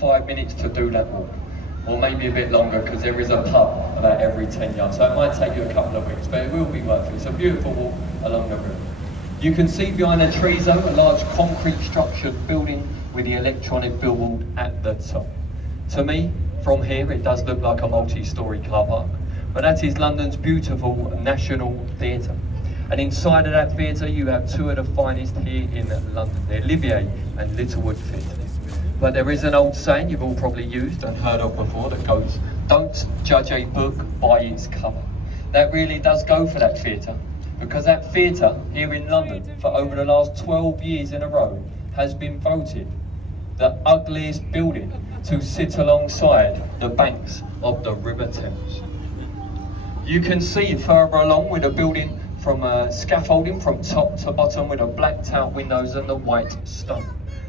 5 minutes to do that walk, or maybe a bit longer because there is a pub about every 10 yards, so it might take you a couple of weeks, but it will be worth it. It's a beautiful walk along the river. You can see behind the trees though a large concrete structured building with the electronic billboard at the top. To me, from here it does look like a multi-storey car park, but that is London's beautiful National Theatre. And inside of that theatre you have two of the finest here in London, the Olivier and Littlewood Theatre. But there is an old saying you've all probably used and heard of before that goes, don't judge a book by its cover. That really does go for that theatre, because that theatre here in London for over the last 12 years in a row has been voted the ugliest building to sit alongside the banks of the River Thames. You can see further along with a building from scaffolding from top to bottom with the blacked out windows and the white stone.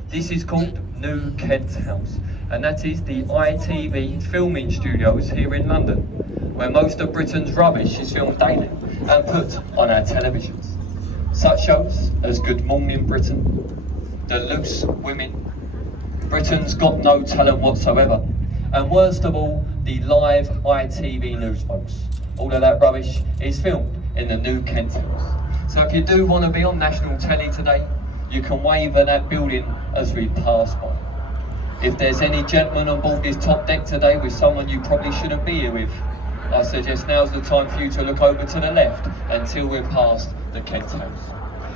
This is called New Kent House, and that is the ITV filming studios here in London, where most of Britain's rubbish is filmed daily and put on our televisions. Such shows as Good Morning Britain, The Loose Women, Britain's Got No Talent Whatsoever, and worst of all, the live ITV news folks. All of that rubbish is filmed in the New Kent House. So if you do want to be on national telly today, you can wave at that building as we pass by. If there's any gentleman on board this top deck today with someone you probably shouldn't be here with, I suggest now's the time for you to look over to the left until we're past the Kent House.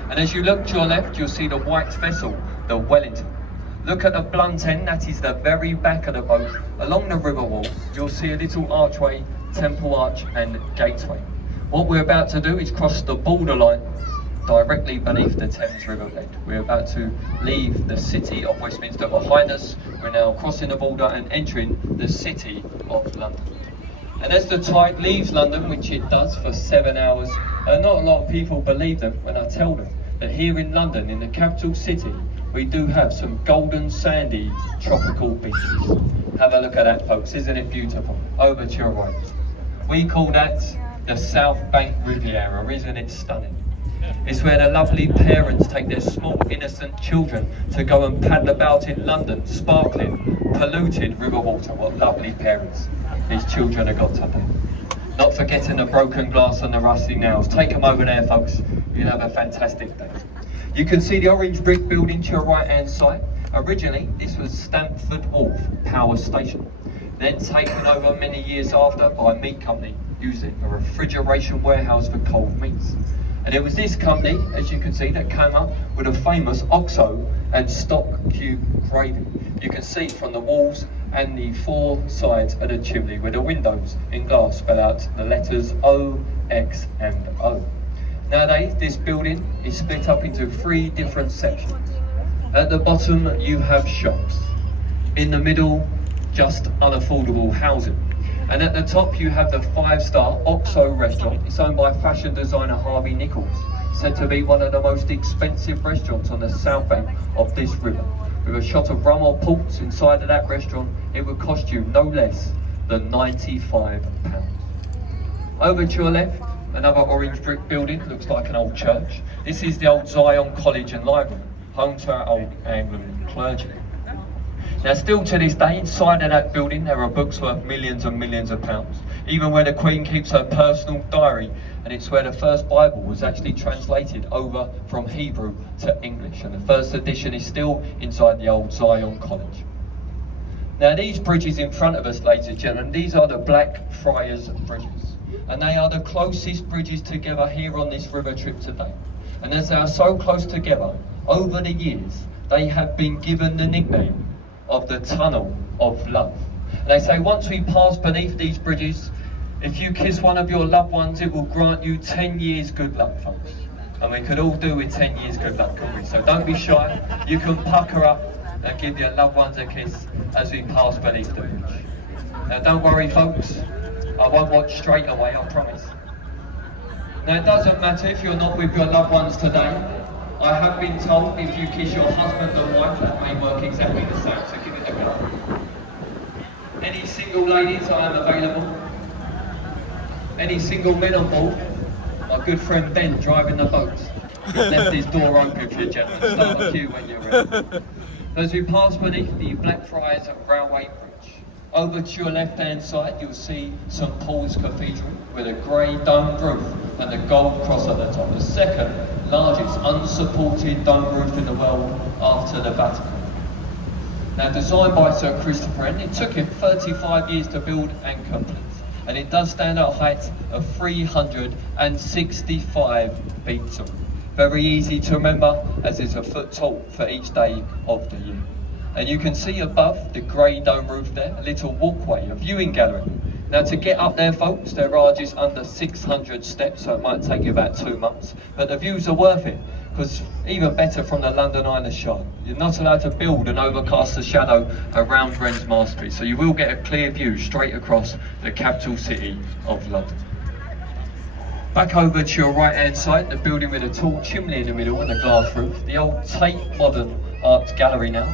And as you look to your left, you'll see the white vessel, the Wellington. Look at the blunt end, that is the very back of the boat. Along the river wall, you'll see a little archway, temple arch and gateway. What we're about to do is cross the borderline directly beneath the Thames River bed. We're about to leave the city of Westminster behind us. We're now crossing the border and entering the city of London. And as the tide leaves London, which it does for 7 hours, not a lot of people believe them when I tell them that here in London, in the capital city, we do have some golden sandy tropical beaches. Have a look at that, folks, isn't it beautiful? Over to your right. We call that the South Bank Riviera, isn't it stunning? It's where the lovely parents take their small innocent children to go and paddle about in London, sparkling, polluted river water. What lovely parents these children have got today. Not forgetting the broken glass and the rusty nails. Take them over there, folks. You'll have a fantastic day. You can see the orange brick building to your right hand side. Originally, this was Stamford Wharf Power Station. Then taken over many years after by a meat company using a refrigeration warehouse for cold meats. And it was this company, as you can see, that came up with a famous OXO and stock cube gravy. You can see from the walls and the four sides of the chimney where the windows in glass spell out the letters O, X and O. Nowadays, this building is split up into 3 different sections. At the bottom, you have shops. In the middle, just unaffordable housing. And at the top you have the 5-star OXO restaurant. It's owned by fashion designer Harvey Nichols, said to be one of the most expensive restaurants on the south bank of this river. With a shot of rum or port inside of that restaurant, it would cost you no less than £95. Over to your left, another orange brick building, looks like an old church. This is the old Zion College and Library, home to our old Anglican clergy. Now still to this day, inside of that building there are books worth millions and millions of pounds, even where the Queen keeps her personal diary, and it's where the first Bible was actually translated over from Hebrew to English, and the first edition is still inside the old Zion College. Now these bridges in front of us, ladies and gentlemen, these are the Blackfriars Bridges, and they are the closest bridges together here on this river trip today. And as they are so close together, over the years, they have been given the nickname of the Tunnel of Love. And they say once we pass beneath these bridges, if you kiss one of your loved ones, it will grant you 10 years good luck, folks. And we could all do with 10 years good luck, couldn't we? So don't be shy, you can pucker up and give your loved ones a kiss as we pass beneath the bridge. Now don't worry, folks, I won't watch straight away, I promise. Now it doesn't matter if you're not with your loved ones today. I have been told if you kiss your husband and wife, that may work exactly the same, so give it a go. Any single ladies, I am available. Any single men on board? My good friend Ben driving the boat. He's left his door open for you, gentlemen. Start the queue when you're ready. As we pass beneath the Blackfriars Railway Bridge, over to your left-hand side, you'll see St Paul's Cathedral with a grey domed roof and a gold cross at the top, the second largest unsupported domed roof in the world after the Vatican. Now, designed by Sir Christopher Wren, it took him 35 years to build and complete, and it does stand at a height of 365 feet tall. Very easy to remember, as it's a foot tall for each day of the year. And you can see above the grey dome roof there, a little walkway, a viewing gallery. Now, to get up there, folks, there are just under 600 steps, so it might take you about 2 months. But the views are worth it, because even better from the London Eye of Shine. You're not allowed to build and overcast the shadow around Wren's masterpiece, so you will get a clear view straight across the capital city of London. Back over to your right hand side, the building with a tall chimney in the middle and a glass roof, the old Tate Modern Art Gallery now.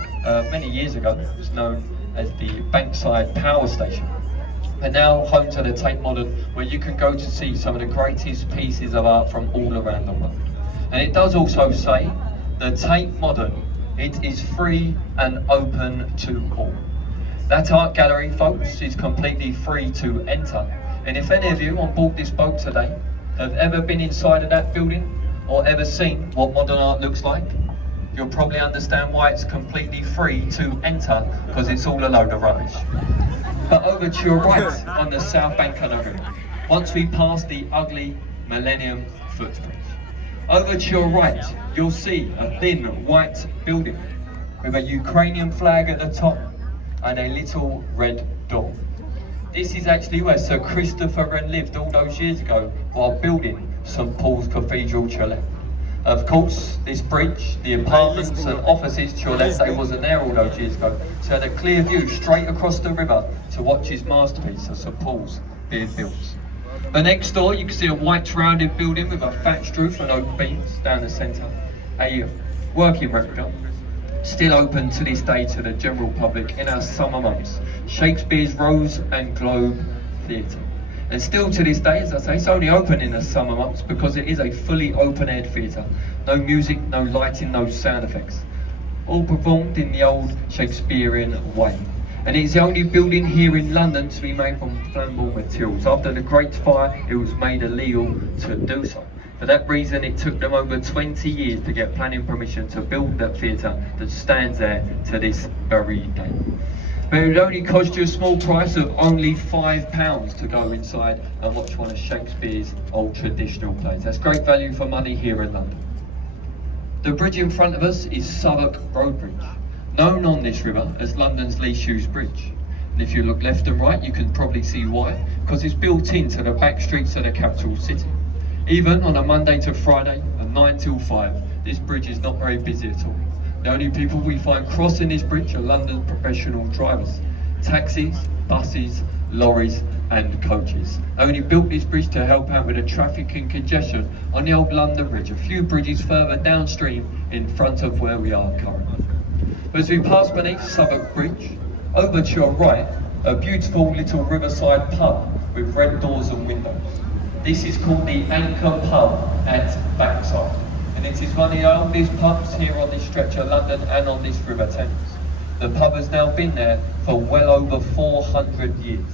Many years ago it was known as the Bankside Power Station, and now home to the Tate Modern, where you can go to see some of the greatest pieces of art from all around the world. And it does also say, the Tate Modern, it is free and open to all. That art gallery, folks, is completely free to enter, and if any of you on board this boat today have ever been inside of that building or ever seen what modern art looks like, you'll probably understand why it's completely free to enter, because it's all a load of rubbish. But over to your right on the south bank of the river, once we pass the ugly Millennium Footbridge, over to your right you'll see a thin white building with a Ukrainian flag at the top and a little red door. This is actually where Sir Christopher Wren lived all those years ago while building St Paul's Cathedral to your left. Of course, this bridge, the apartments and offices to your left, they wasn't there all those years ago, so had a clear view straight across the river to watch his masterpiece of St Paul's being built. But next door you can see a white rounded building with a thatched roof and oak beams down the centre, a working replica, still open to this day to the general public in our summer months, Shakespeare's Rose and Globe Theatre. And still to this day, as I say, it's only open in the summer months because it is a fully open-air theatre. No music, no lighting, no sound effects. All performed in the old Shakespearean way. And it's the only building here in London to be made from flammable materials. After the Great Fire, it was made illegal to do so. For that reason, it took them over 20 years to get planning permission to build that theatre that stands there to this very day. But it would only cost you a small price of only £5 to go inside and watch one of Shakespeare's old traditional plays. That's great value for money here in London. The bridge in front of us is Southwark Road Bridge, known on this river as London's least used bridge. And if you look left and right, you can probably see why, because it's built into the back streets of the capital city. Even on a Monday to Friday, at 9 till 5, this bridge is not very busy at all. The only people we find crossing this bridge are London's professional drivers, taxis, buses, lorries and coaches. They only built this bridge to help out with the traffic and congestion on the old London Bridge, a few bridges further downstream in front of where we are currently. As we pass beneath Southwark Bridge, over to your right, a beautiful little riverside pub with red doors and windows. This is called the Anchor Pub at Bankside, and it is one of the oldest pubs here on this stretch of London and on this River Thames. The pub has now been there for well over 400 years.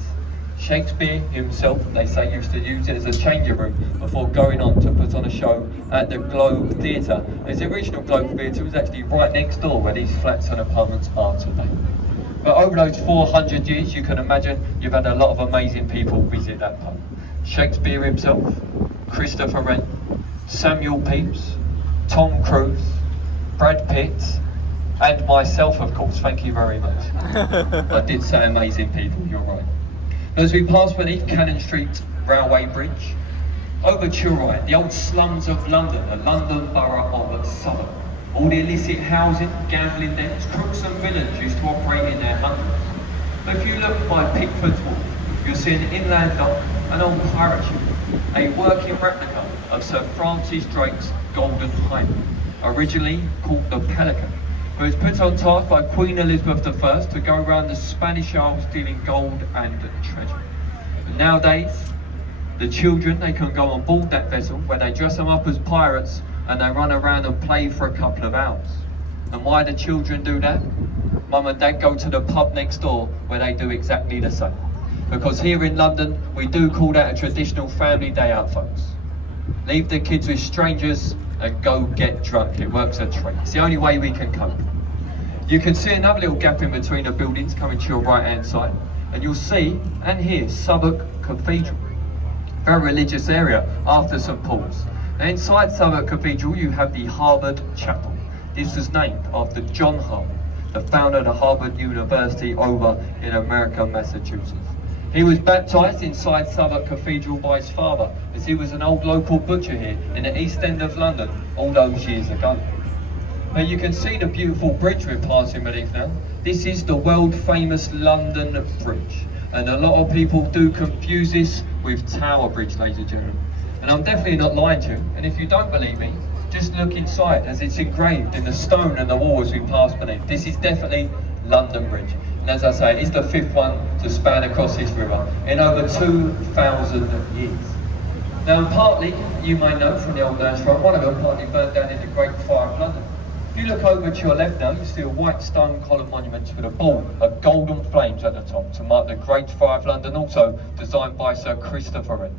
Shakespeare himself, they say, used to use it as a changing room before going on to put on a show at the Globe Theatre. His original Globe Theatre was actually right next door where these flats and apartments are today. But over those 400 years, you can imagine you've had a lot of amazing people visit that pub. Shakespeare himself, Christopher Wren, Samuel Pepys, Tom Cruise, Brad Pitt, and myself, of course. Thank you very much. I did say amazing people, you're right. As we pass beneath Cannon Street Railway Bridge, over to your right, the old slums of London, the London Borough of Southwark. All the illicit housing, gambling dens, crooks and villains used to operate in their hundreds. But if you look by Pickford's Wharf, you'll see an inland dock, an old pirate ship, a working replica of Sir Francis Drake's Golden Hind, originally called the Pelican, who was put on task by Queen Elizabeth I to go around the Spanish Isles stealing gold and treasure. But nowadays, the children, they can go on board that vessel where they dress them up as pirates and they run around and play for a couple of hours. And why do children do that? Mum and Dad go to the pub next door where they do exactly the same. Because here in London, we do call that a traditional family day out, folks. Leave the kids with strangers and go get drunk. It works a treat. It's the only way we can cope. You can see another little gap in between the buildings coming to your right hand side, and you'll see and hear Southwark Cathedral. Very religious area after St Paul's. Now inside Southwark Cathedral you have the Harvard Chapel. This was named after John Harvard, the founder of the Harvard University over in America, Massachusetts. He was baptised inside Southwark Cathedral by his father, as he was an old local butcher here in the East End of London all those years ago. Now you can see the beautiful bridge we're passing beneath now. This is the world famous London Bridge. And a lot of people do confuse this with Tower Bridge, ladies and gentlemen. And I'm definitely not lying to you. And if you don't believe me, just look inside as it's engraved in the stone and the walls we pass beneath. This is definitely London Bridge. And as I say, it's the 5th one to span across this river in over 2,000 years. Now partly, you may know from the old nurse rhyme, one of them partly burnt down in the Great Fire of London. If you look over to your left now, you see a white stone column monument with a ball of golden flames at the top to mark the Great Fire of London, also designed by Sir Christopher Wren.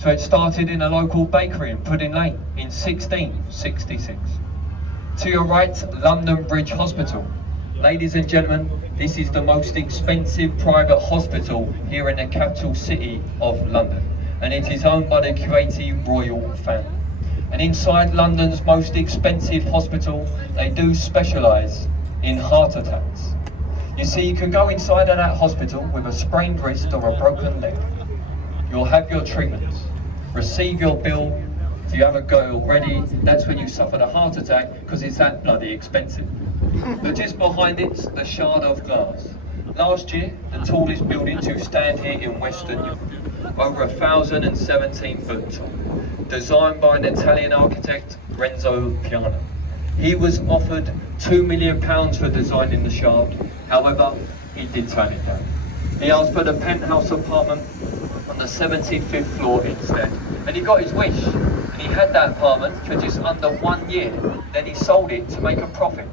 So it started in a local bakery in Pudding Lane in 1666. To your right, London Bridge Hospital. Ladies and gentlemen, this is the most expensive private hospital here in the capital city of London, and it is owned by the Kuwaiti royal family. And inside London's most expensive hospital, they do specialise in heart attacks. You see, you can go inside of that hospital with a sprained wrist or a broken leg. You'll have your treatments, receive your bill. If you haven't got it already, that's when you suffer a heart attack, because it's that bloody expensive. But just behind it's the Shard of Glass. Last year, the tallest building to stand here in Western Europe, over 1,017 foot tall, designed by an Italian architect, Renzo Piano. He was offered £2 million for designing the Shard, however, he did turn it down. He asked for the penthouse apartment on the 75th floor instead, and he got his wish. And he had that apartment for just under 1 year, then he sold it to make a profit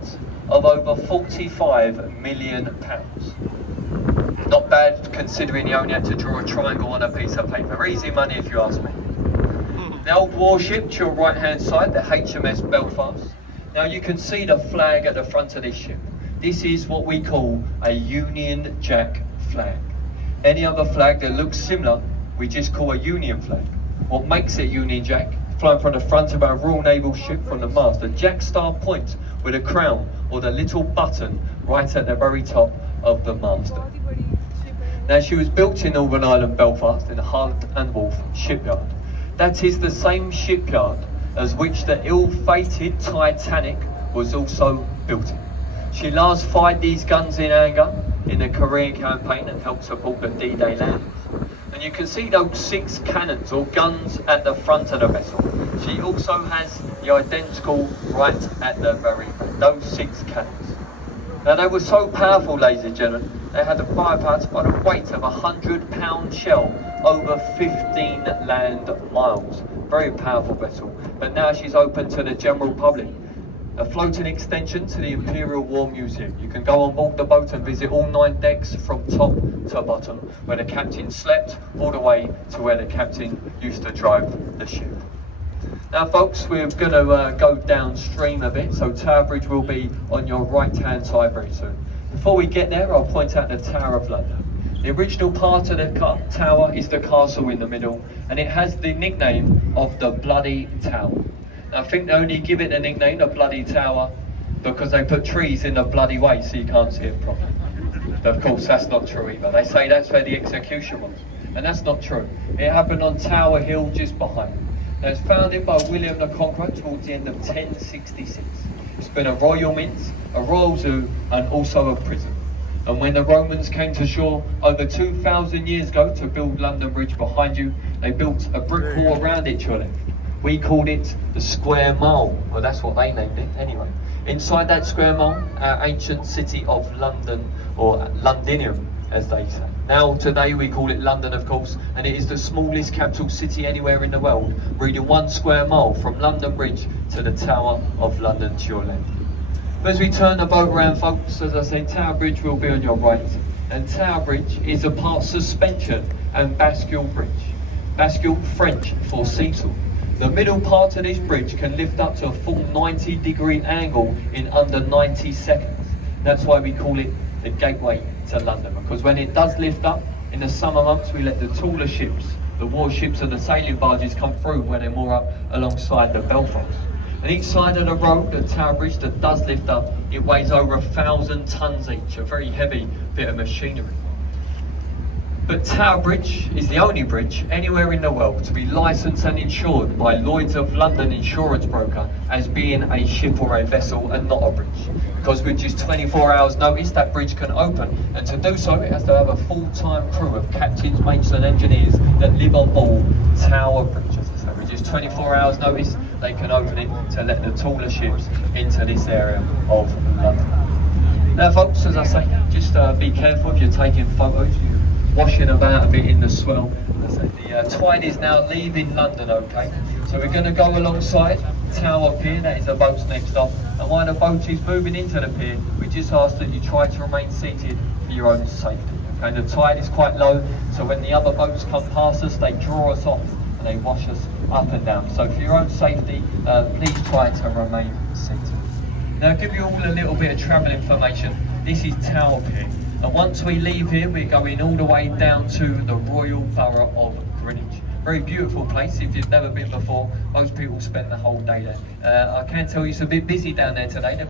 of over £45 million. Not bad considering he only had to draw a triangle on a piece of paper. Easy money if you ask me. The old warship to your right hand side, the HMS Belfast. Now you can see the flag at the front of this ship. This is what we call a Union Jack flag. Any other flag that looks similar, we just call a Union flag. What makes it Union Jack? Flying from the front of our Royal Naval ship from the mast, a Jack Star point with a crown or the little button right at the very top of the mast. Now she was built in Northern Ireland, Belfast, in the Hull and Wolff shipyard. That is the same shipyard as which the ill-fated Titanic was also built in. She last fired these guns in anger in the Korean campaign and helped support the D-Day landings. And you can see those 6 cannons or guns at the front of the vessel. She also has the identical right at the very back, those 6 cannons. Now they were so powerful, ladies and gentlemen, they had a firepower by the weight of a 100-pound shell over 15 land miles. Very powerful vessel, but now she's open to the general public. A floating extension to the Imperial War Museum. You can go on board the boat and visit all 9 decks from top to bottom, where the captain slept, all the way to where the captain used to drive the ship. Now folks, we're going to go downstream a bit, so Tower Bridge will be on your right hand side very soon. Before we get there, I'll point out the Tower of London. The original part of the tower is the castle in the middle, and it has the nickname of the Bloody Tower. I think they only give it the nickname, the Bloody Tower, because they put trees in the bloody way so you can't see it properly. But of course that's not true either. They say that's where the execution was, and that's not true. It happened on Tower Hill just behind. Now, it was founded by William the Conqueror towards the end of 1066. It's been a royal mint, a royal zoo, and also a prison. And when the Romans came to shore over 2,000 years ago to build London Bridge behind you, they built a brick wall around it to your left. We called it the Square Mile. Well, that's what they named it anyway. Inside that Square Mile, our ancient city of London, or Londinium as they say. Now today we call it London, of course, and it is the smallest capital city anywhere in the world, reading 1 square mile from London Bridge to the Tower of London to your left. As we turn the boat around, folks, as I say, Tower Bridge will be on your right. And Tower Bridge is a part suspension and bascule bridge. Bascule, French for seesaw. The middle part of this bridge can lift up to a full 90-degree angle in under 90 seconds. That's why we call it the gateway to London, because when it does lift up in the summer months, we let the taller ships, the warships and the sailing barges come through when they're more up alongside the Belfast. And each side of the road, the Tower Bridge that does lift up, it weighs over 1,000 tons each, a very heavy bit of machinery. But Tower Bridge is the only bridge anywhere in the world to be licensed and insured by Lloyd's of London insurance broker as being a ship or a vessel and not a bridge. Because with just 24 hours notice, that bridge can open, and to do so it has to have a full-time crew of captains, mates and engineers that live on board Tower Bridge. As I say, with just 24 hours notice, they can open it to let the taller ships into this area of London. Now folks, as I say, just be careful if you're taking photos. Washing about a bit in the swell. The tide is now leaving London, okay? So we're going to go alongside Tower Pier, that is the boat's next stop. And while the boat is moving into the pier, we just ask that you try to remain seated for your own safety. Okay, the tide is quite low, so when the other boats come past us, they draw us off and they wash us up and down. So for your own safety, please try to remain seated. Now I'll give you all a little bit of travel information. This is Tower Pier. And once we leave here, we're going all the way down to the Royal Borough of Greenwich. Very beautiful place. If you've never been before, most people spend the whole day there. I can tell you it's a bit busy down there today.